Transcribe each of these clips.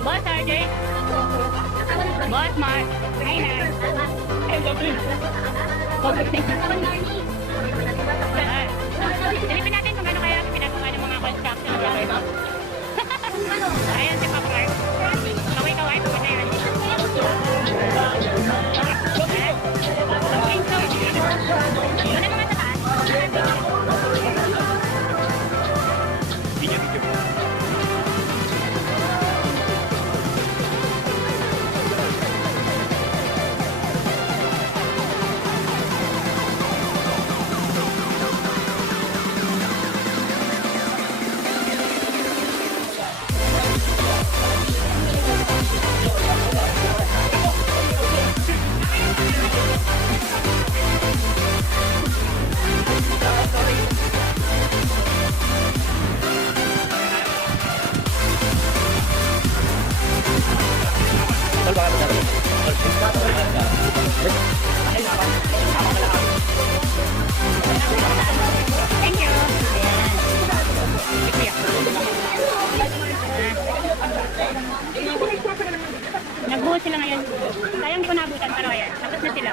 Boss RJ, Boss Mark, hi na. Silipin natin kung ano kaya pinagawa ng mga construction workers. Ayan si Papa Mark. Kaway-kaway, pagod na yan. Ano naman sa taas? Thank you. Nagbuhos sila ngayon. Sayang ko nabutan pero ayan. Tapos na sila.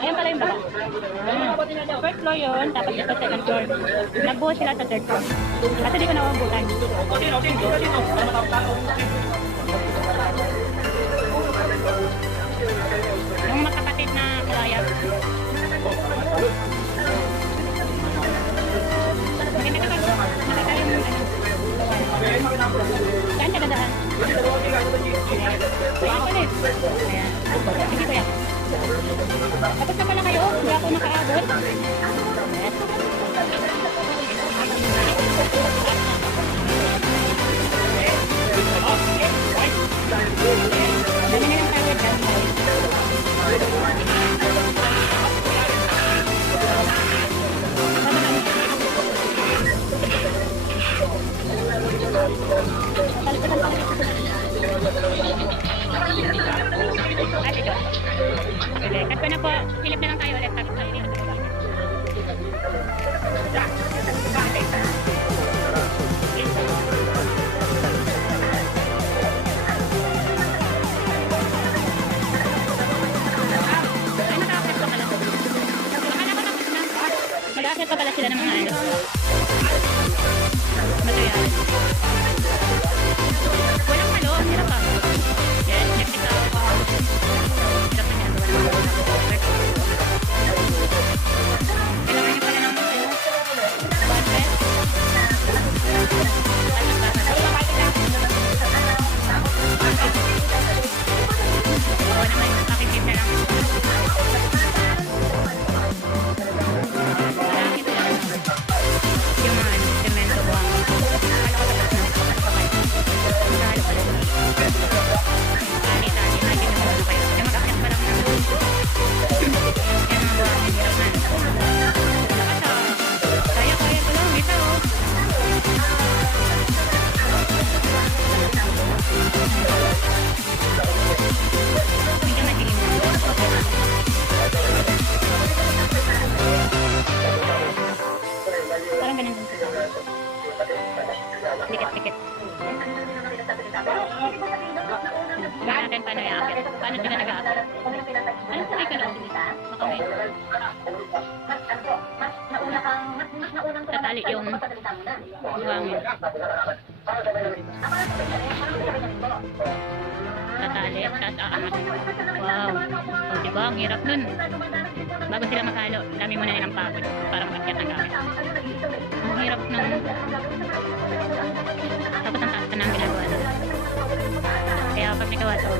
Ayan pala yung baba. First floor yun. Tapos ito second floor. Nagbuhos sila sa third floor. Kasi di ko nawabutan. Yung magkapatid na kalayag. Maganda ka pag nakatalim yung ano. Saan ka dadaan? Ayan pala eh. Ayan. Sige kuya. Tapos na pala kayo. Hindi ako nakaabot. Yes. Dami na yung tawad dyan. Ate ko. Cut ko na po. Silip na lang tayo ulit. Tapos tayo dito. Mag-aakit pa pala sila ng mga ano. Material. Walang halo. Hirap pa. Yes, next ito. Hirap na yan. Kailangan nyo pala ng budget. Oo naman. Pakikip na lang. Yung mga semento buwang ano ko Dikit-dikit. Tingnan natin paano i-aakit. Paano sila nag-aakit? Anong kulay ka lang? Baka may... Tatali yung buhangin. Tatali at taas aangat. Wow. O diba? Ang hirap nun. Bago sila makalo, dami mo na nilang pagod para mag-akyat ang gamit. Ang hirap ng... Tapos ang taas pa na ang ginagawa nila. Kaya pag ni Kawato,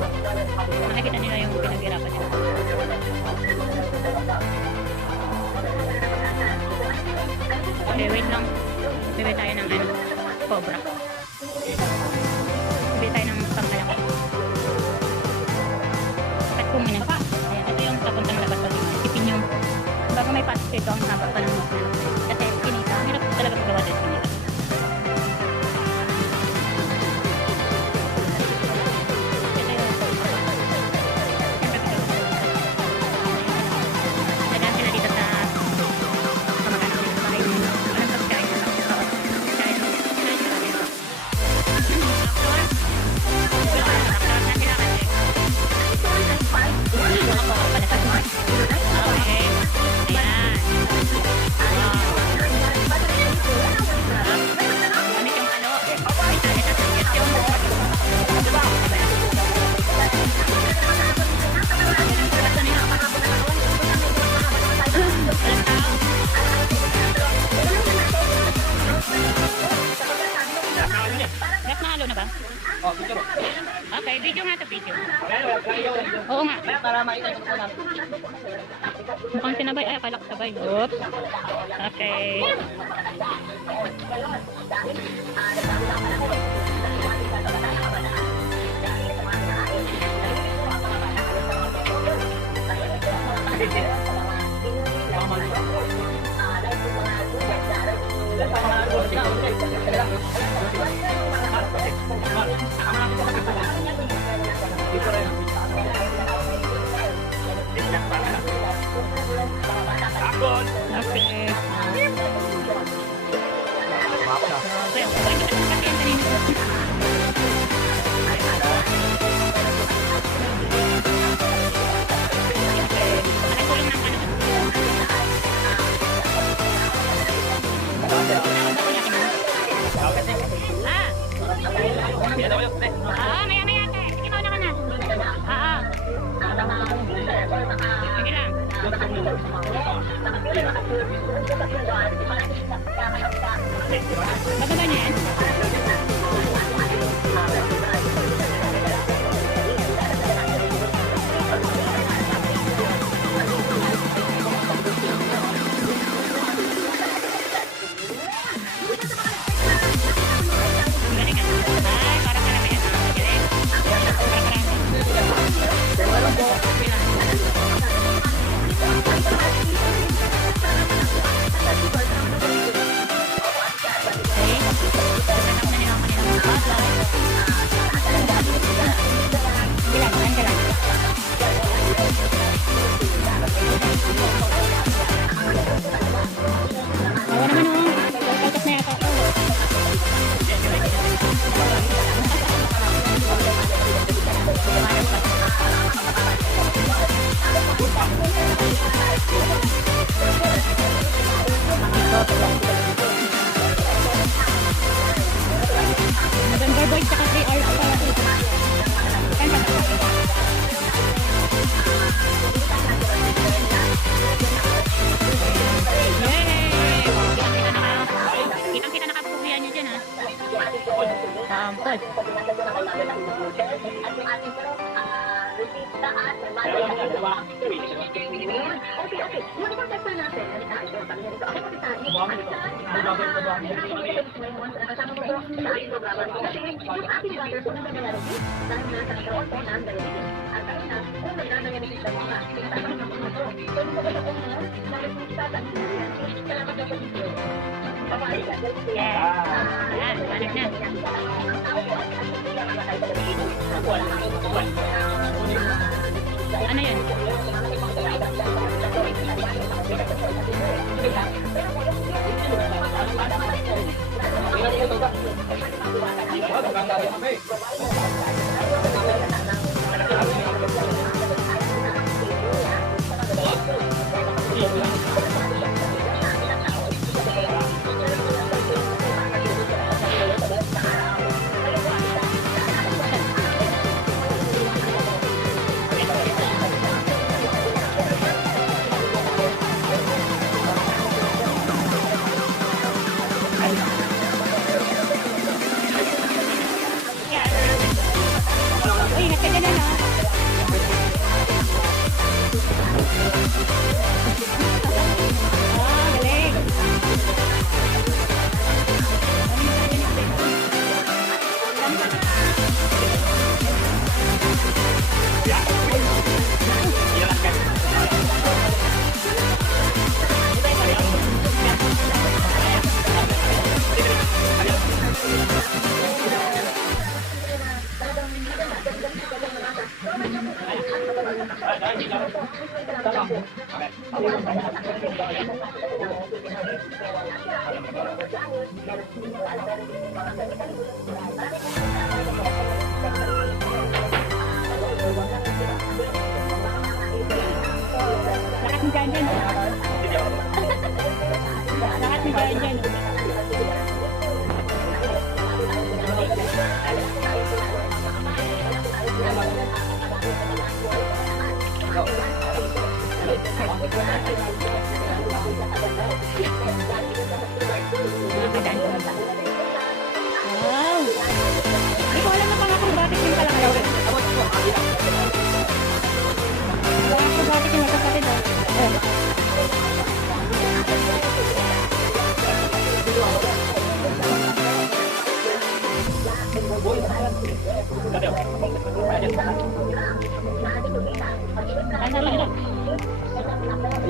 makikita nila yung pinaghirapan nila. Okay, wait lang. Bibili tayo ng ano, cobra. Bibili tayo ng pangmalaki. At kuminan. Ayan, ito yung papuntang labas pa dito. Isipin yung bago may pasok dito ang haba pa ng mga. Kasi kinita. Hirap talaga magawa dito kinita. Okay, video nga ito, video. Oo nga. Mukhang sinabay. Ay, akala ko sabay. Oops. Okay. Maya-maya ate. Sige, mauna ka na. Sige lang. Bababa niya yan? November boy, tsaka 3 hours pa. Kitang-kita nakapukuyan nyo dyan, ha? Sampol. Yan, panik na. Ano yun? Lahat ng dyan. Lahat ng dyan. Wow! Hindi ko alam na pang acrobatic yung kalakalaw. Acrobatic yung magkakapit daw.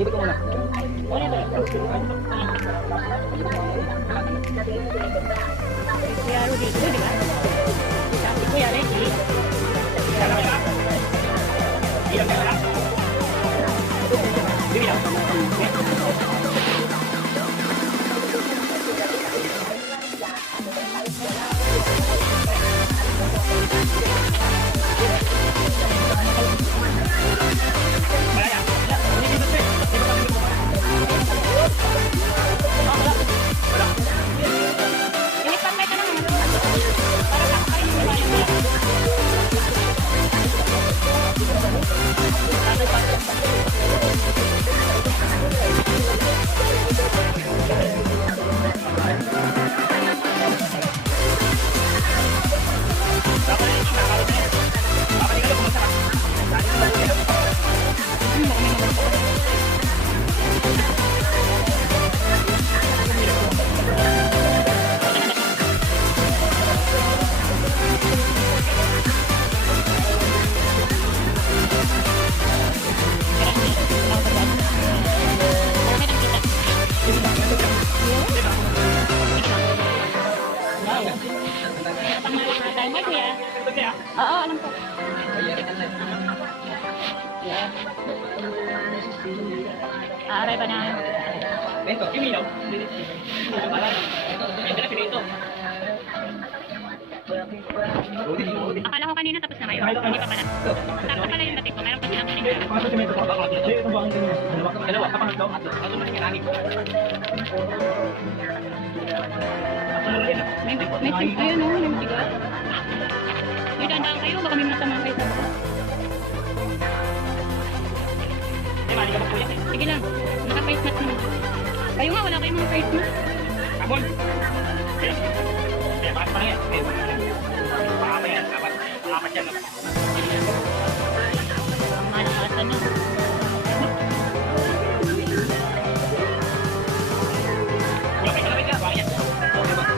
Ikot mo muna. Kuya Rudy, di ba? Sabi Kuya Reggie. Ilipat ka naman. Para kakainin mo ba? Hi, Kuya. Oo, alam ko. Aaray ba na? Ito, kimilaw. Ito na pinito. Akala ko kanina tapos na ngayon. Hindi pa pala. Tapos pala yung dating ko. Meron pa silang kuning. Dalawa, kapag daw, ano man yung langit. Ayun o, yung tigas. May dandaan kayo, baka may masama kayo sa baka. Mali ka ba kuya? Sige lang, naka-face mask naman. Kayo nga, wala kayong mga face mask. Kabol! Bakit pa rin? Pakapa yan, apat yan. Ang malakasan na. Wala kayo kalawin ka, bakit yan? Okay ba? Ano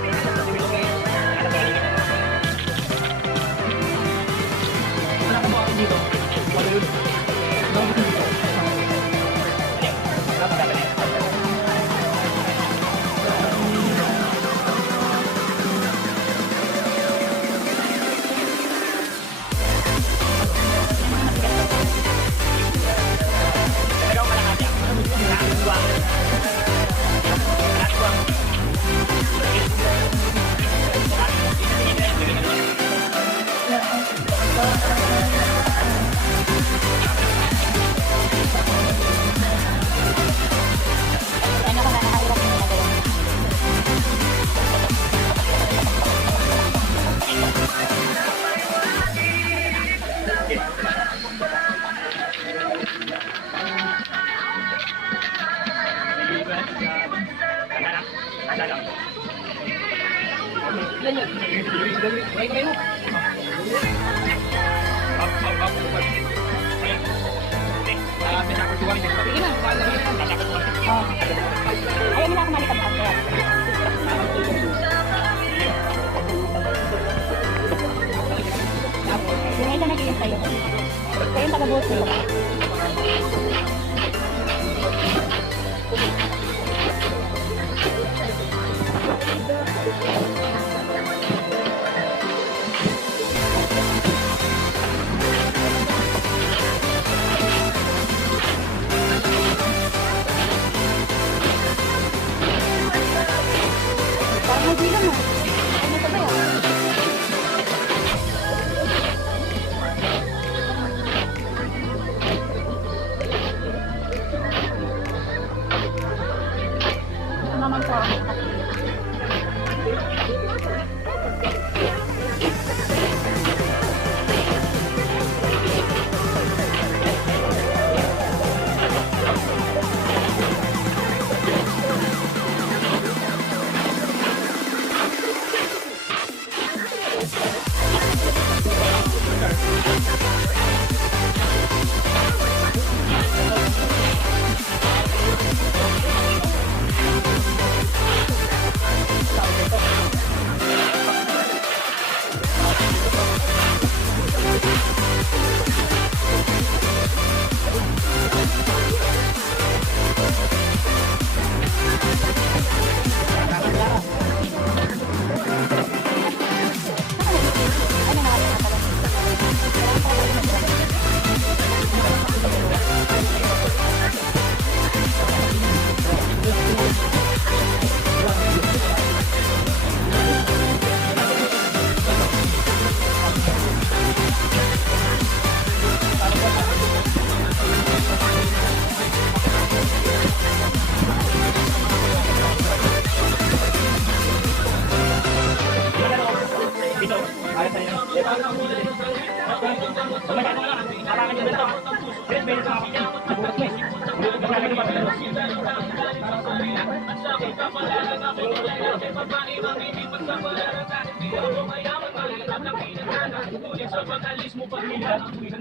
ba rin? Wala ka mo ako dito. Wala yun. Wala ko dito. Ayaw nila ako malikabas kaya. Yung isa nag-iin sa'yo. Kaya yung taga-boat sa'yo. Dito, ayos na yun. Masyado na lang. Hawakan nyo dito. Yes, meron sa kapit yan. Nabukas mo eh. Nabukas ka namin ba?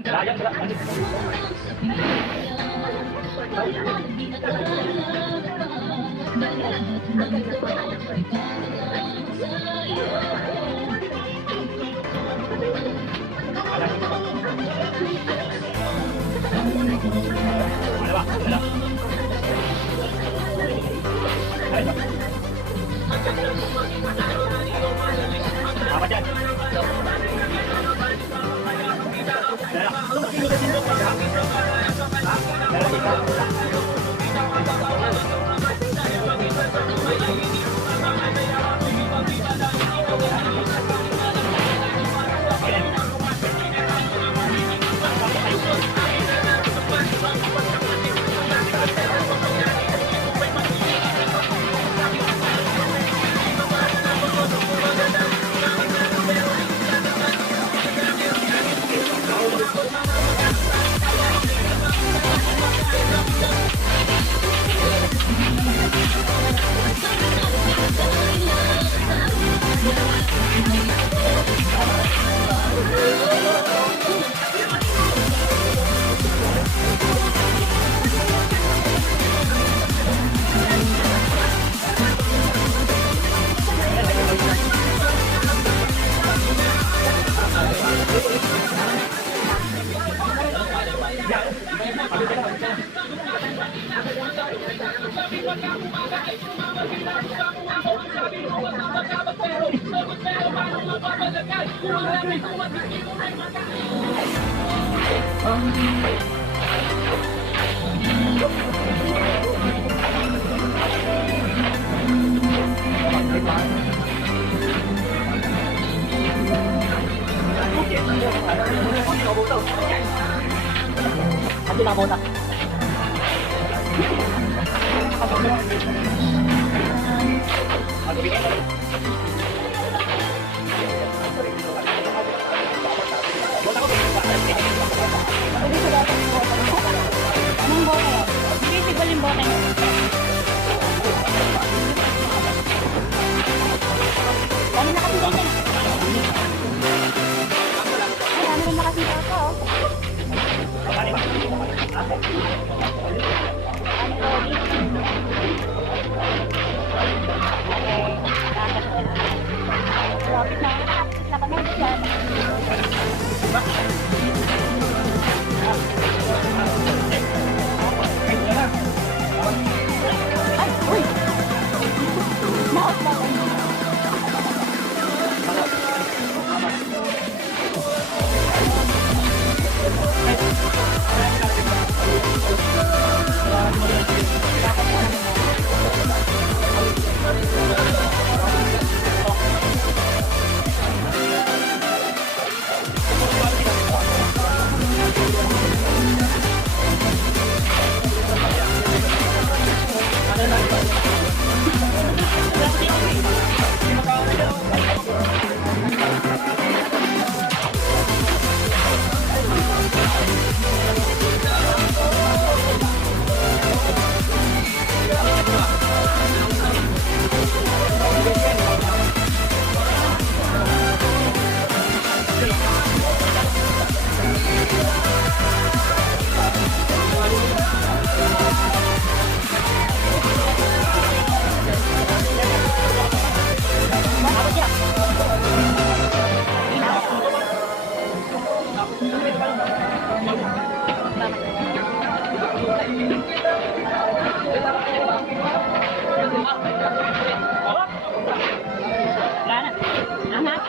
Layan, apa dyan? Kasi nakabota. Anong bote? Hindi sigol yung bote niya. Dami na kasi dyan. Ay, dami rin nakasita ako. Lapit na. Lapit na kami dyan. Ay, uy! Maot na ako. Wala na. Anak.